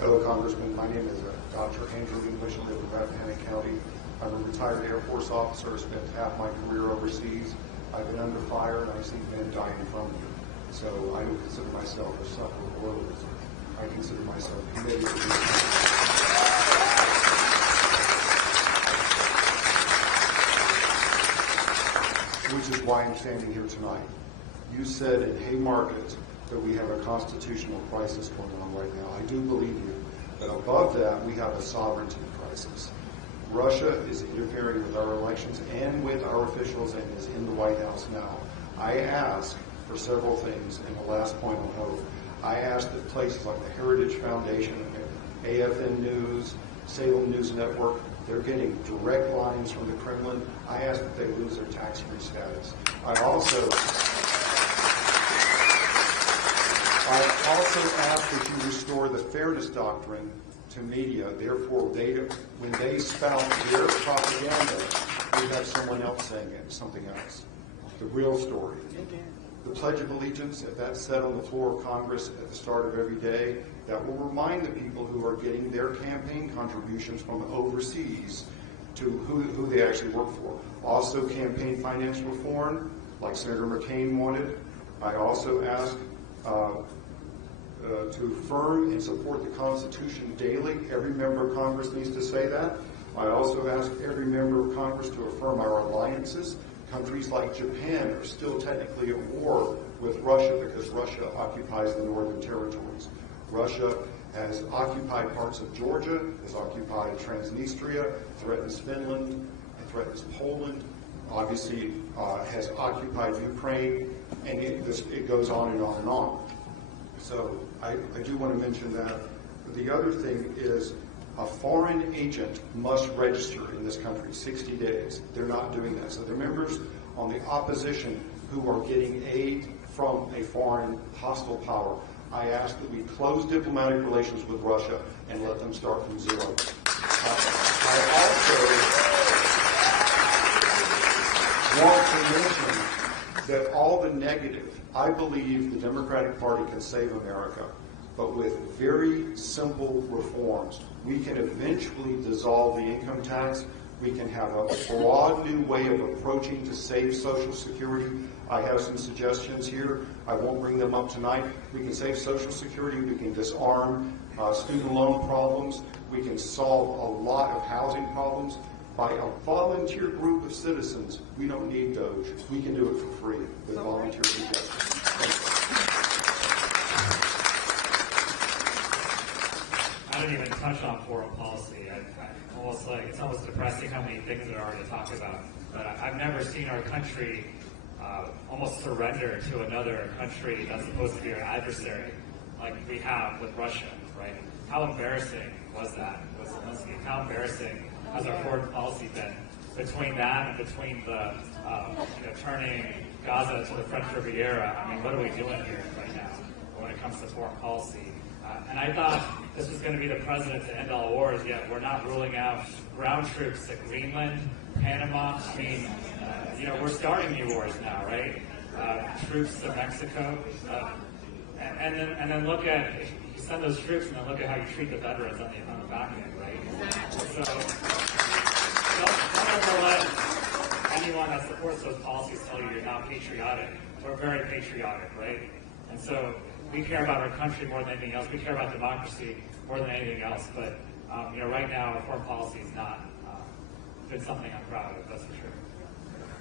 Fellow Congressman, my name is Dr. Andrew English. I live in Rappahannock County. I'm a retired Air Force officer. Spent half my career overseas. I've been under fire, and I've seen men die in front of me. So I don't consider myself a sufferer of loyalism. I consider myself committed to this country. Which is why I'm standing here tonight. You said in Haymarket that we have a constitutional crisis going on right now. I do believe you. But above that, we have a sovereignty crisis. Russia is interfering with our elections and with our officials and is in the White House now. I ask for several things, and the last point on hope. I ask that places like the Heritage Foundation, AFN News, Salem News Network, they're getting direct lines from the Kremlin. I ask that they lose their tax-free status. I also ask that you restore the fairness doctrine to media. Therefore, when they spout their propaganda, we have someone else saying it, something else. The real story. The Pledge of Allegiance, if that's said on the floor of Congress at the start of every day, that will remind the people who are getting their campaign contributions from overseas to who they actually work for. Also, campaign finance reform, like Senator McCain wanted. I also ask to affirm and support the Constitution daily. Every member of Congress needs to say that. I also ask every member of Congress to affirm our alliances. Countries like Japan are still technically at war with Russia because Russia occupies the northern territories. Russia has occupied parts of Georgia, has occupied Transnistria, threatens Finland, and threatens Poland, obviously has occupied Ukraine, and it goes on and on and on. So I do want to mention that. But the other thing is a foreign agent must register in this country 60 days. They're not doing that. So the members on the opposition who are getting aid from a foreign hostile power, I ask that we close diplomatic relations with Russia and let them start from zero. I also want to mention that all the negative, I believe the Democratic Party can save America, but with very simple reforms. We can eventually dissolve the income tax. We can have a broad new way of approaching to save Social Security. I have some suggestions here. I won't bring them up tonight. We can save Social Security. We can disarm student loan problems. We can solve a lot of housing problems by a volunteer group of citizens. We don't need Doge. We can do it for free with volunteer suggestions. I didn't even touch on foreign policy. It's almost depressing how many things there are to talk about. But I've never seen our country almost surrender to another country that's supposed to be our adversary, like we have with Russia, right? How embarrassing was that with Zelensky? How embarrassing has our foreign policy been? Between that and between the turning Gaza to the French Riviera, I mean, what are we doing here right now when it comes to foreign policy? And I thought this was going to be the president to end all wars, yet we're not ruling out ground troops to Greenland, Panama. I mean, we're starting new wars now, right? Troops to Mexico. And then look at, you send those troops and then look at how you treat the veterans on the back end, right? So don't ever let anyone that supports those policies tell you you're not patriotic. We're very patriotic, right? And so we care about our country more than anything else. We care about democracy more than anything else. But right now, our foreign policy has not been something I'm proud of. That's for sure.